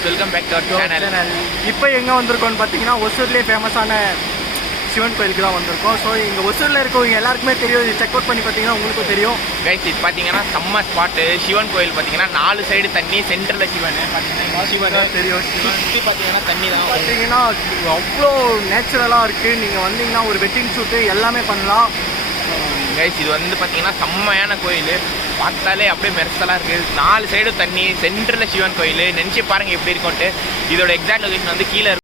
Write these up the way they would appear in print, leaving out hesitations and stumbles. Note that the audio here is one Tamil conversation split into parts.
guys, welcome back to our channel. இப்போ எங்கே வந்திருக்கோம்னு பார்த்தீங்கன்னா ஒசூர்லேயே ஃபேமஸான சிவன் கோயிலுக்கு தான் வந்திருக்கோம். ஸோ இங்கே ஒசூரில் இருக்கவங்க எல்லாருக்குமே தெரியும். இது செக் அவுட் பண்ணி பார்த்தீங்கன்னா உங்களுக்கும் தெரியும். கைஸ் இது பார்த்தீங்கன்னா செம்ம ஸ்பாட்டு. சிவன் கோயில் பார்த்தீங்கன்னா 4 சைடு தண்ணி, சென்டரில் சிவன் பார்த்தீங்கன்னா சிவன் தெரியும். சுற்றி பார்த்தீங்கன்னா தண்ணி தான். பார்த்தீங்கன்னா அவ்வளோ நேச்சுரலாக இருக்குது. நீங்கள் வந்தீங்கன்னா ஒரு வெட்டிங் ஷூட்டு எல்லாமே பண்ணலாம். கைஸ் இது வந்து பார்த்தீங்கன்னா செம்மையான கோயில். பார்த்தாலே அப்படியே மெர்சலாக இருக்குது. 4 சைடு தண்ணி, சென்டரில் சிவன் கோயில். நினச்சி பாருங்கள் எப்படி இருக்கும்ட்டு. இதோட எக்ஸாக்ட் லொகேஷன் வந்து கீழே இருக்கும்.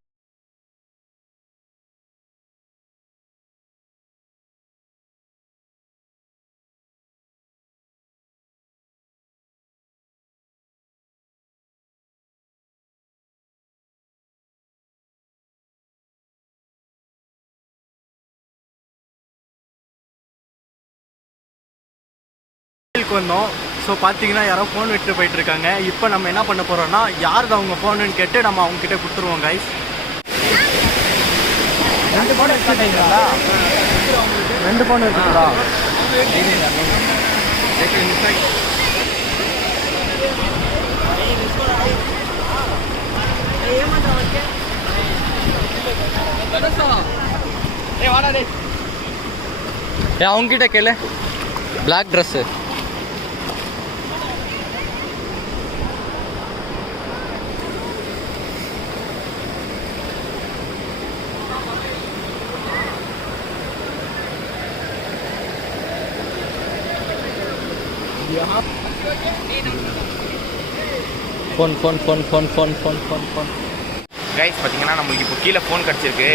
வந்தோம். ஸோ பார்த்தீங்கன்னா யாரோ ஃபோன் விட்டு போயிட்டு இருக்காங்க. இப்போ நம்ம என்ன பண்ண போகிறோம்னா யாருக்கு அவங்க ஃபோனுன்னு கேட்டு நம்ம அவங்க கிட்டே கொடுத்துருவோம். கைஸ் 2 ஃபோன் எடுத்துட்டீங்களா? 2 ஃபோன் இருக்குங்களா? அவங்ககிட்ட கேளு. Black dress phone phone phone phone phone phone phone phone guys பார்த்தீங்கன்னா நம்மளுக்கு இப்போ கீழே ஃபோன் கிடச்சிருக்கு.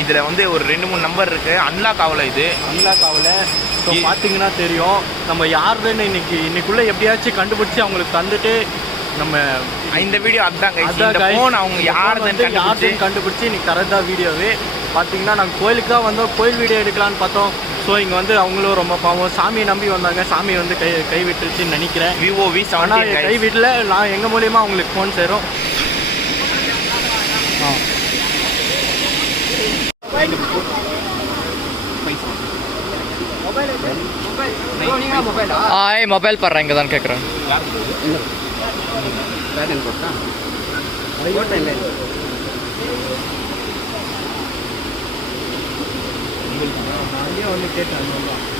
இதில் வந்து ஒரு 2-3 நம்பர் இருக்குது. அன்லாக் ஆகலை. இது அன்லாக் ஆகலை. ஸோ பார்த்தீங்கன்னா தெரியும் நம்ம யாருன்னு இன்னைக்குள்ளே எப்படியாச்சும் கண்டுபிடிச்சி அவங்களுக்கு தந்துட்டு நம்ம இந்த வீடியோ அதுதான் இந்த ஃபோன் அவங்க யாருன்னு கண்டுபிடிச்சி இன்னைக்கு தரதா வீடியோவே. பார்த்தீங்கன்னா நாங்கள் கோயிலுக்கு தான் வந்தோம். கோயில் வீடியோ எடுக்கலான்னு பார்த்தோம். ஸோ இங்கே வந்து அவங்களும் ரொம்ப பாவம் சாமியை நம்பி வந்தாங்க. சாமி வந்து கை விட்டுருச்சுன்னு நினைக்கிறேன். விவோவி ஆனால் கை வீட்டில் நான் எங்கள் மூலியமாக அவங்களுக்கு ஃபோன் சேரும். மொபைல் பாடுறேன் இங்கே தான் கேட்குறேன்.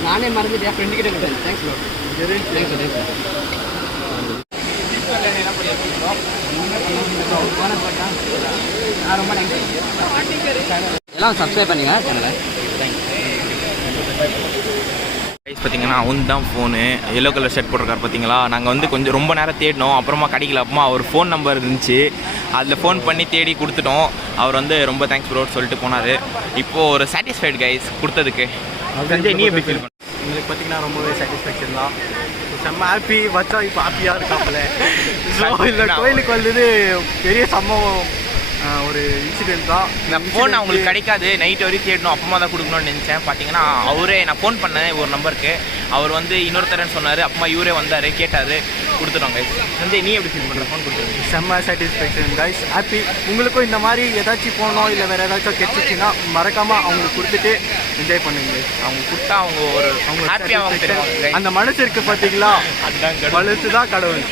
நானே மறந்துட்டு என் ஃப்ரெண்டு கிட்ட கேட்டேன். தேங்க்ஸ் ரொம்ப எல்லாம் சப்ஸ்கிரைப் பண்ணுங்க சேனலை. கைஸ் பார்த்தீங்கன்னா அவன் தான் ஃபோனு எல்லோ கலர் ஷர்ட் போட்டிருக்காரு. பார்த்தீங்களா நாங்கள் வந்து கொஞ்சம் ரொம்ப நேரம் தேடினோம். அப்புறமா கிடைக்கல. அப்புறமா அவர் ஃபோன் நம்பர் இருந்துச்சு. அதில் ஃபோன் பண்ணி தேடி கொடுத்துட்டோம். அவர் வந்து ரொம்ப தேங்க்ஸ் ப்ரோன்னு சொல்லிட்டு போனார். இப்போது ஒரு சாட்டிஸ்ஃபைடு கைஸ் கொடுத்ததுக்கு. சஞ்சய் நீ எப்படி ஃபீல் பண்ண? எங்களுக்கு பார்த்தீங்கன்னா ரொம்பவே சாட்டிஸ்ஃபேக்ஷன் தான். செம்ம ஹாப்பி. வச்சா இப்போ ஹாப்பியாக இருக்காப்புல. ஸோ இந்த கோயிலுக்கு வந்தது பெரிய சம்பவம். ஒரு இன்சிடென்ட் தான். இந்த ஃபோன் அவங்களுக்கு கிடைக்காது. நைட் வரைக்கும் தேடணும். அப்பமா தான் கொடுக்கணும்னு நினச்சேன். பார்த்தீங்கன்னா அவரே நான் ஃபோன் பண்ணேன் ஒரு நம்பருக்கு. அவர் வந்து இன்னொருத்தரன்னு சொன்னார். அப்பமா இவரே வந்தார், கேட்டார், கொடுத்துட்டோம் கைஸ். சஞ்சய் நீ எப்படி ஃபீல் பண்ணுற? ஃபோன் கொடுத்துருங்க. செம்ம சாட்டிஸ்ஃபேக்ஷன் கைஸ். ஹாப்பி. உங்களுக்கும் இந்த மாதிரி ஏதாச்சும் போனோம் இல்லை வேறு ஏதாச்சும் கிடைச்சிச்சின்னா மறக்காமல் அவங்களுக்கு கொடுத்துட்டு என்ஜாய் பண்ணுங்க. அவங்க கொடுத்தா அவங்க ஒரு ஹாப்பியாக அவங்க தெரியும். அந்த மனசு இருக்குது பார்த்தீங்களா? அதுதான் மனசு தான் கடவுள்.